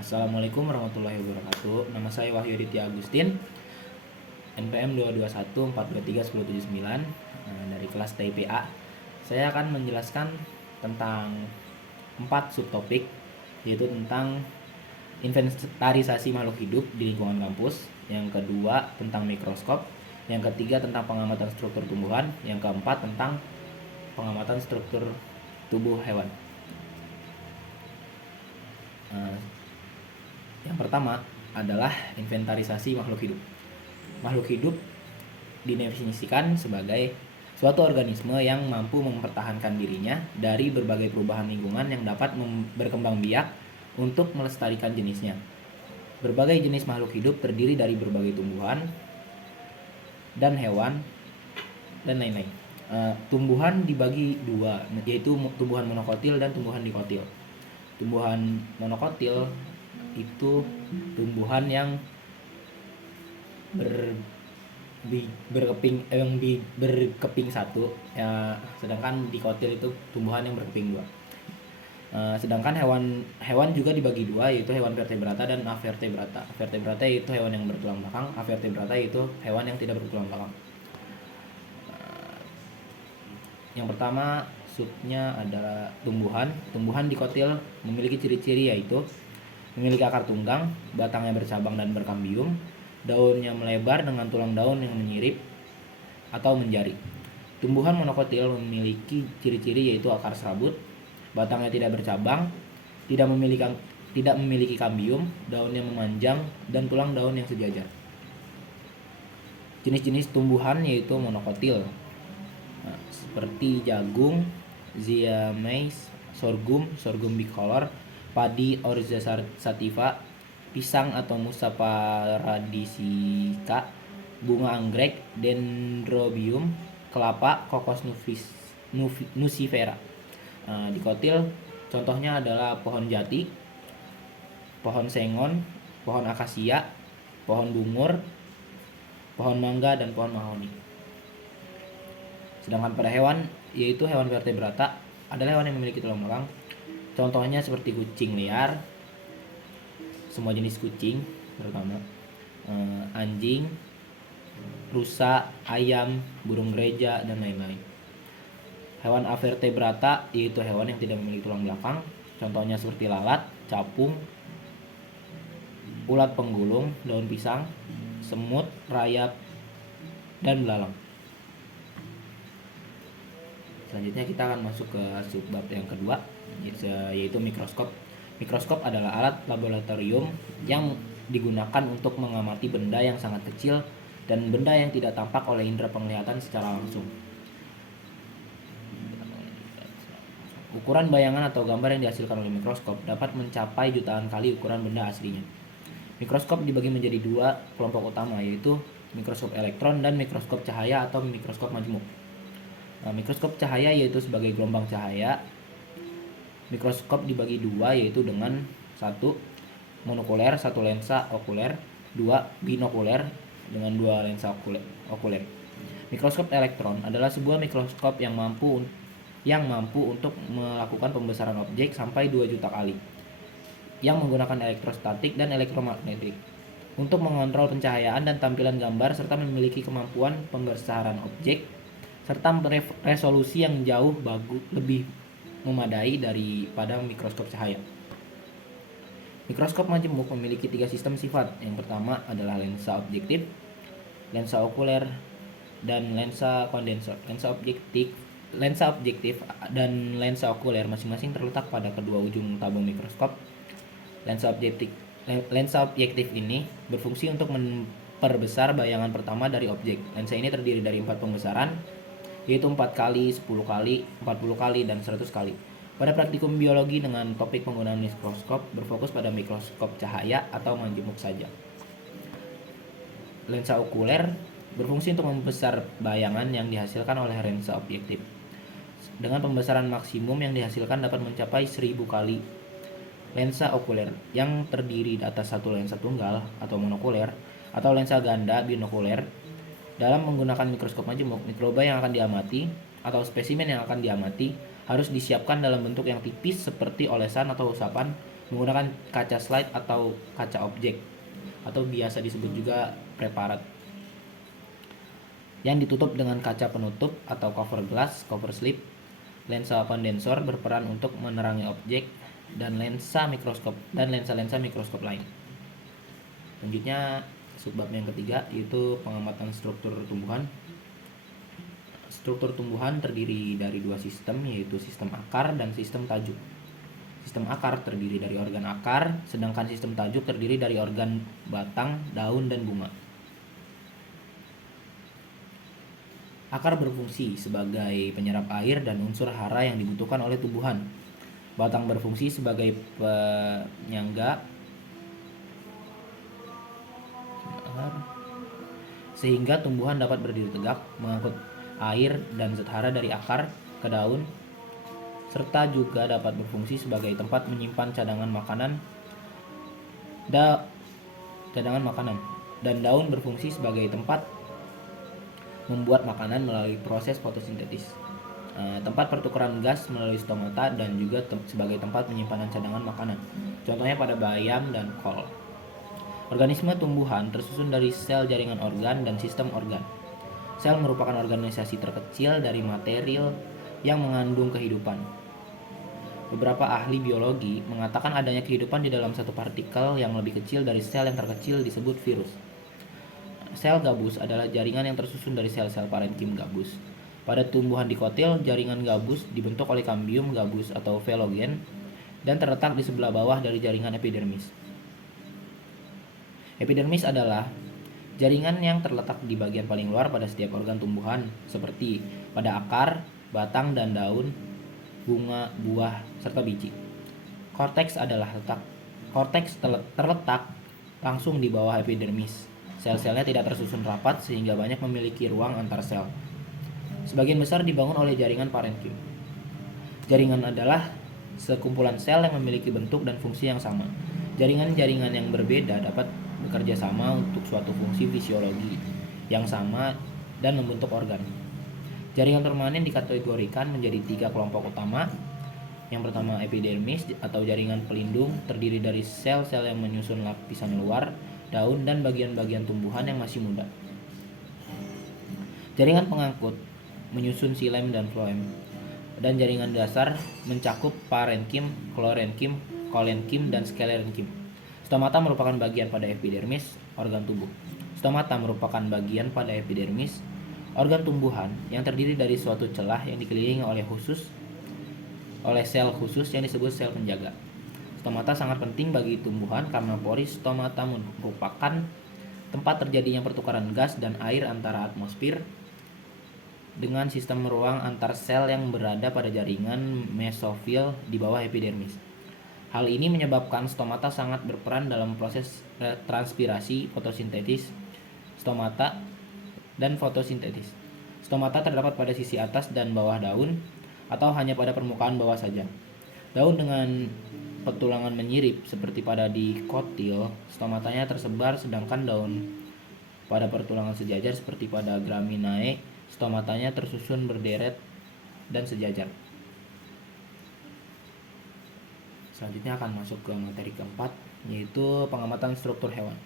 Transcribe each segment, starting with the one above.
Assalamualaikum warahmatullahi wabarakatuh. Nama saya Wahyu Aditya Agustin, NPM 221423179 dari kelas TIPA. Saya akan menjelaskan tentang 4 subtopik, yaitu tentang inventarisasi makhluk hidup di lingkungan kampus, yang kedua tentang mikroskop, yang ketiga tentang pengamatan struktur tumbuhan, yang keempat tentang pengamatan struktur tubuh hewan. Yang pertama adalah inventarisasi makhluk hidup. Makhluk hidup didefinisikan sebagai suatu organisme yang mampu mempertahankan dirinya dari berbagai perubahan lingkungan yang dapat berkembang biak untuk melestarikan jenisnya. Berbagai jenis makhluk hidup terdiri dari berbagai tumbuhan dan hewan dan lain-lain. Tumbuhan dibagi dua, yaitu tumbuhan monokotil dan tumbuhan dikotil. Tumbuhan monokotil itu tumbuhan yang berkeping satu ya, sedangkan dikotil itu tumbuhan yang berkeping dua. Sedangkan hewan juga dibagi dua, yaitu hewan vertebrata dan avertebrata. Vertebrata itu hewan yang bertulang belakang, avertebrata itu hewan yang tidak bertulang belakang. Yang pertama subnya adalah tumbuhan. Tumbuhan dikotil memiliki ciri-ciri yaitu memiliki akar tunggang, batangnya bercabang dan berkambium, daunnya melebar dengan tulang daun yang menyirip atau menjari. Tumbuhan monokotil memiliki ciri-ciri yaitu akar serabut, batangnya tidak bercabang, tidak memiliki kambium, daunnya memanjang, dan tulang daun yang sejajar. Jenis-jenis tumbuhan yaitu monokotil, seperti jagung, zea mays, sorghum bicolor, padi Oryza sativa, pisang atau Musa paradisiaca, bunga anggrek Dendrobium, kelapa Cocos nucifera. Dikotil contohnya adalah pohon jati, pohon sengon, pohon akasia, pohon bungur, pohon mangga, dan pohon mahoni. Sedangkan pada hewan, yaitu hewan vertebrata, adalah hewan yang memiliki tulang belakang. Contohnya seperti kucing liar, semua jenis kucing terutama, anjing, rusa, ayam, burung gereja, dan lain-lain. Hewan avertebrata yaitu hewan yang tidak memiliki tulang belakang. Contohnya seperti lalat, capung, ulat penggulung, daun pisang, semut, rayap, dan belalang. Selanjutnya kita akan masuk ke subbab yang kedua, yaitu mikroskop. Mikroskop adalah alat laboratorium yang digunakan untuk mengamati benda yang sangat kecil dan benda yang tidak tampak oleh indera penglihatan secara langsung. Ukuran bayangan atau gambar yang dihasilkan oleh mikroskop dapat mencapai jutaan kali ukuran benda aslinya. Mikroskop dibagi menjadi dua kelompok utama, yaitu mikroskop elektron dan mikroskop cahaya atau mikroskop majemuk. Mikroskop cahaya yaitu sebagai gelombang cahaya. Mikroskop dibagi dua, yaitu dengan 1. Monokuler, 1 lensa okuler, 2. Binokuler dengan 2 lensa okuler. Mikroskop elektron adalah sebuah mikroskop yang mampu untuk melakukan pembesaran objek sampai 2 juta kali, yang menggunakan elektrostatik dan elektromagnetik untuk mengontrol pencahayaan dan tampilan gambar, serta memiliki kemampuan pembesaran objek serta resolusi yang jauh lebih memadai daripada mikroskop cahaya. Mikroskop majemuk memiliki 3 sistem sifat. Yang pertama adalah lensa objektif, lensa okuler, dan lensa kondensor. Lensa objektif dan lensa okuler masing-masing terletak pada kedua ujung tabung mikroskop. Lensa objektif ini berfungsi untuk memperbesar bayangan pertama dari objek. Lensa ini terdiri dari 4 pembesaran, yaitu 4 kali, 10 kali, 40 kali, dan 100 kali. Pada praktikum biologi dengan topik penggunaan mikroskop berfokus pada mikroskop cahaya atau majemuk saja. Lensa okuler berfungsi untuk membesar bayangan yang dihasilkan oleh lensa objektif. Dengan pembesaran maksimum yang dihasilkan dapat mencapai 1000 kali. Lensa okuler yang terdiri atas satu lensa tunggal atau monokuler atau lensa ganda binokuler. Dalam menggunakan mikroskop majemuk, mikroba yang akan diamati atau spesimen yang akan diamati harus disiapkan dalam bentuk yang tipis seperti olesan atau usapan menggunakan kaca slide atau kaca objek atau biasa disebut juga preparat yang ditutup dengan kaca penutup atau cover glass, cover slip. Lensa kondensor berperan untuk menerangi objek dan lensa mikroskop lain. Selanjutnya subbab yang ketiga yaitu pengamatan struktur tumbuhan. Struktur tumbuhan terdiri dari dua sistem, yaitu sistem akar dan sistem tajuk. Sistem akar terdiri dari organ akar, sedangkan sistem tajuk terdiri dari organ batang, daun, dan bunga. Akar berfungsi sebagai penyerap air dan unsur hara yang dibutuhkan oleh tumbuhan. Batang berfungsi sebagai penyangga sehingga tumbuhan dapat berdiri tegak, mengangkut air dan zat hara dari akar ke daun, serta juga dapat berfungsi sebagai tempat menyimpan cadangan makanan. Dan daun berfungsi sebagai tempat membuat makanan melalui proses fotosintesis, tempat pertukaran gas melalui stomata, dan juga sebagai tempat penyimpanan cadangan makanan, contohnya pada bayam dan kol. Organisme tumbuhan tersusun dari sel, jaringan organ, dan sistem organ. Sel merupakan organisasi terkecil dari material yang mengandung kehidupan. Beberapa ahli biologi mengatakan adanya kehidupan di dalam satu partikel yang lebih kecil dari sel yang terkecil disebut virus. Sel gabus adalah jaringan yang tersusun dari sel-sel parenkim gabus. Pada tumbuhan dikotil, jaringan gabus dibentuk oleh kambium gabus atau velogen dan terletak di sebelah bawah dari jaringan epidermis. Epidermis adalah jaringan yang terletak di bagian paling luar pada setiap organ tumbuhan, seperti pada akar, batang dan daun, bunga, buah, serta biji. Korteks terletak langsung di bawah epidermis. Sel-selnya tidak tersusun rapat sehingga banyak memiliki ruang antar sel. Sebagian besar dibangun oleh jaringan parenkim. Jaringan adalah sekumpulan sel yang memiliki bentuk dan fungsi yang sama. Jaringan-jaringan yang berbeda dapat bekerja sama untuk suatu fungsi fisiologi yang sama dan membentuk organ. Jaringan permanen dikategorikan menjadi 3 kelompok utama. Yang pertama epidermis atau jaringan pelindung, terdiri dari sel-sel yang menyusun lapisan luar, daun, dan bagian-bagian tumbuhan yang masih muda. Jaringan pengangkut menyusun xilem dan floem. Dan jaringan dasar mencakup parenkim, klorenkim, kolenkim, dan sklerenkim. Stomata merupakan bagian pada epidermis, organ tubuh. Stomata merupakan bagian pada epidermis, organ tumbuhan yang terdiri dari suatu celah yang dikelilingi oleh sel khusus yang disebut sel penjaga. Stomata sangat penting bagi tumbuhan karena pori stomata merupakan tempat terjadinya pertukaran gas dan air antara atmosfer dengan sistem ruang antar sel yang berada pada jaringan mesofil di bawah epidermis. Hal ini menyebabkan stomata sangat berperan dalam proses transpirasi, fotosintesis stomata, dan fotosintesis. Stomata terdapat pada sisi atas dan bawah daun atau hanya pada permukaan bawah saja. Daun dengan petulangan menyirip seperti pada dikotil, stomatanya tersebar, sedangkan daun pada pertulangan sejajar seperti pada Graminae, stomatanya tersusun berderet dan sejajar. Selanjutnya akan masuk ke materi keempat, yaitu pengamatan struktur hewan.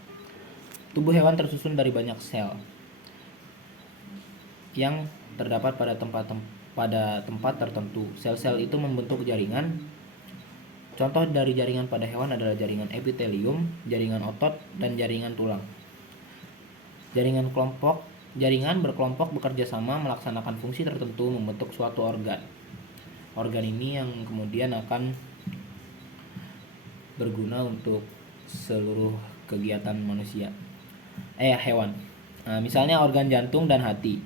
Tubuh hewan tersusun dari banyak sel yang terdapat pada tempat tertentu. Sel-sel itu membentuk jaringan. Contoh dari jaringan pada hewan adalah jaringan epitelium, jaringan otot, dan jaringan tulang. Jaringan berkelompok bekerja sama melaksanakan fungsi tertentu membentuk suatu organ. Organ ini yang kemudian akan berguna untuk seluruh kegiatan hewan. Misalnya organ jantung dan hati.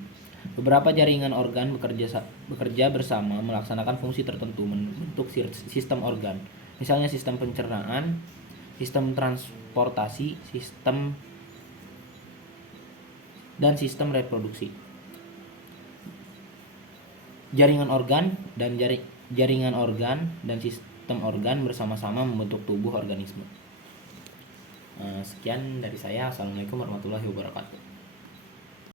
Beberapa jaringan organ bekerja bersama melaksanakan fungsi tertentu membentuk sistem organ. Misalnya sistem pencernaan, sistem transportasi, dan sistem reproduksi. Jaringan organ dan sistem organ bersama-sama membentuk tubuh organisme. Sekian dari saya. Assalamualaikum warahmatullahi wabarakatuh.